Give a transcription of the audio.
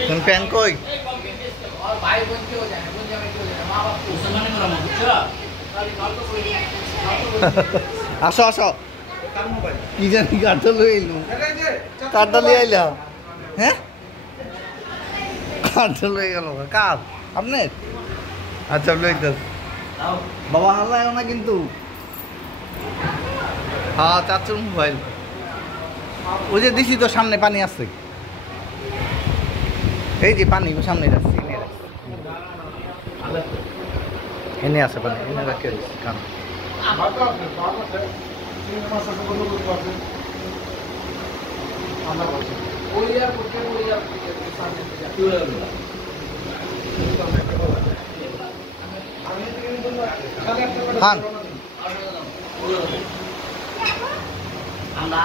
কোন প্যান কই আসো আসো কি জানি কার্ডটা লই এলো কার্ডটা লিয়ে আইলা হ্যাঁ কার্ডটা লই গেল কার আপনার আচ্ছা লইতে বাবা হাল্লায় না কিন্তু হ্যাঁ চাচুর মোবাইল ওই যে দিছি তো সামনে পানি আছে এই যে পানি সামনে যাচ্ছে এনে আছে পানি এনে রাখে দিচ্ছি কান খান আমরা